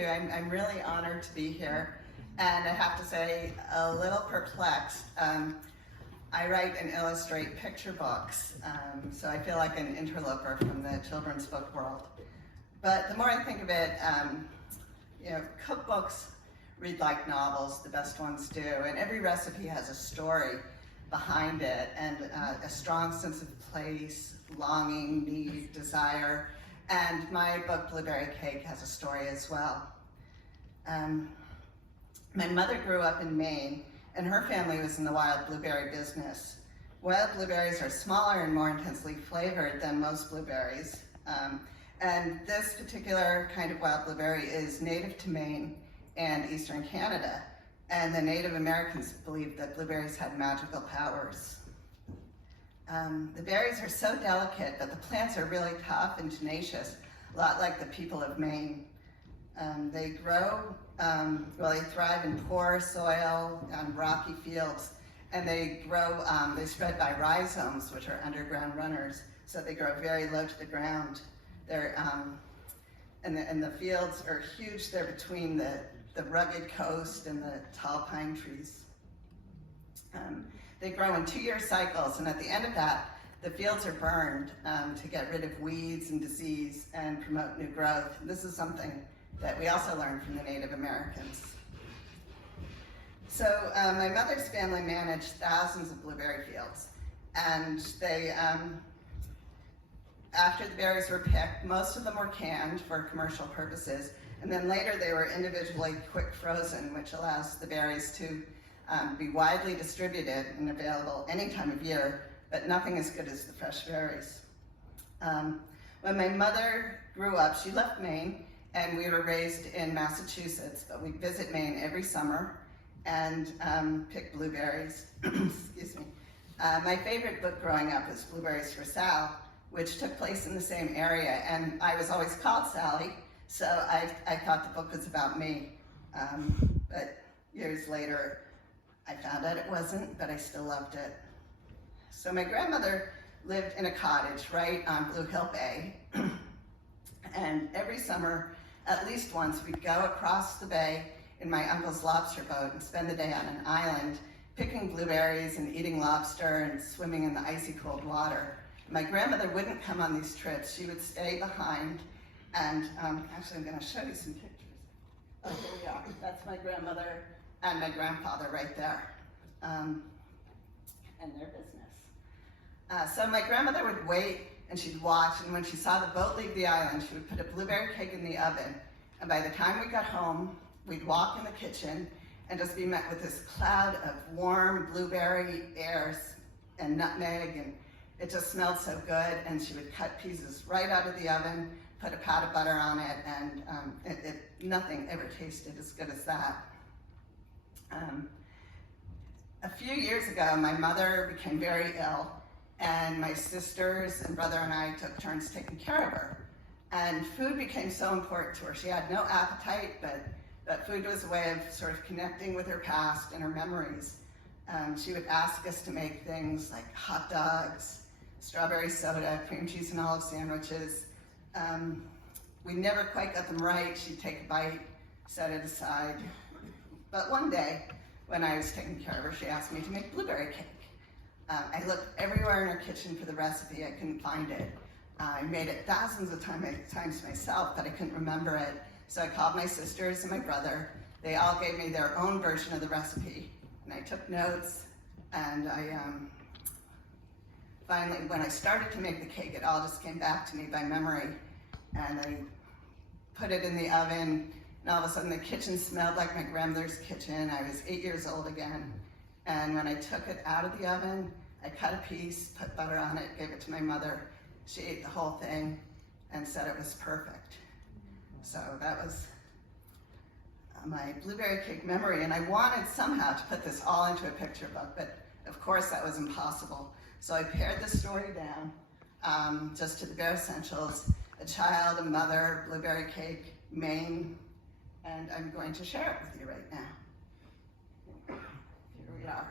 you. I'm really honored to be here. And I have to say, a little perplexed. I write and illustrate picture books, so I feel like an interloper from the children's book world. But the more I think of it, cookbooks read like novels, the best ones do, and every recipe has a story behind it, and a strong sense of place, longing, need, desire, and my book, Blueberry Cake, has a story as well. My mother grew up in Maine, and her family was in the wild blueberry business. Wild blueberries are smaller and more intensely flavored than most blueberries, and this particular kind of wild blueberry is native to Maine and eastern Canada, and the Native Americans believed that blueberries had magical powers. The berries are so delicate, but the plants are really tough and tenacious, a lot like the people of Maine. They grow, they thrive in poor soil on rocky fields, and they grow, they spread by rhizomes, which are underground runners, so they grow very low to the ground. They're, and the fields are huge. They're between the rugged coast and the tall pine trees. They grow in 2-year cycles, and at the end of that, the fields are burned to get rid of weeds and disease and promote new growth. This is something that we also learned from the Native Americans. So my mother's family managed thousands of blueberry fields, and they, after the berries were picked, most of them were canned for commercial purposes, and then later they were individually quick frozen, which allows the berries to be widely distributed and available any time of year, but nothing as good as the fresh berries. When my mother grew up, she left Maine, and we were raised in Massachusetts, but we visit Maine every summer and pick blueberries. Excuse me. My favorite book growing up was Blueberries for Sal, which took place in the same area, and I was always called Sally, so I thought the book was about me. But years later, I found out it wasn't, but I still loved it. So my grandmother lived in a cottage right on Blue Hill Bay, and every summer, at least once, we'd go across the bay in my uncle's lobster boat and spend the day on an island, picking blueberries and eating lobster and swimming in the icy cold water. My grandmother wouldn't come on these trips. She would stay behind, and actually I'm gonna show you some pictures. Oh, here we are. That's my grandmother and my grandfather right there, and their business. So my grandmother would wait and she'd watch, and when she saw the boat leave the island, she would put a blueberry cake in the oven, and by the time we got home, we'd walk in the kitchen and just be met with this cloud of warm blueberry airs and nutmeg, and it just smelled so good. And she would cut pieces right out of the oven, put a pat of butter on it, and nothing ever tasted as good as that. A few years ago, my mother became very ill, and my sisters and brother and I took turns taking care of her. And food became so important to her. She had no appetite, but food was a way of sort of connecting with her past and her memories. She would ask us to make things like hot dogs, strawberry soda, cream cheese and olive sandwiches. We never quite got them right. She'd take a bite, set it aside. But one day, when I was taking care of her, she asked me to make blueberry cake. I looked everywhere in her kitchen for the recipe. I couldn't find it. I made it thousands of times myself, but I couldn't remember it. So I called my sisters and my brother. They all gave me their own version of the recipe, and I took notes, and I finally, when I started to make the cake, it all just came back to me by memory, and I put it in the oven, and all of a sudden the kitchen smelled like my grandmother's kitchen. I was 8 years old again, and when I took it out of the oven, I cut a piece, put butter on it, gave it to my mother. She ate the whole thing and said it was perfect. So that was my blueberry cake memory, and I wanted somehow to put this all into a picture book, but of course that was impossible. So I pared the story down just to the bare essentials: a child, a mother, blueberry cake, Maine, and I'm going to share it with you right now. Here we are.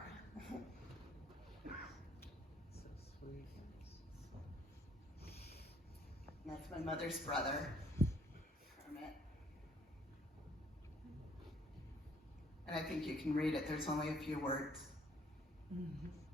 That's my mother's brother, Kermit. and I think you can read it. There's only a few words. Mhm.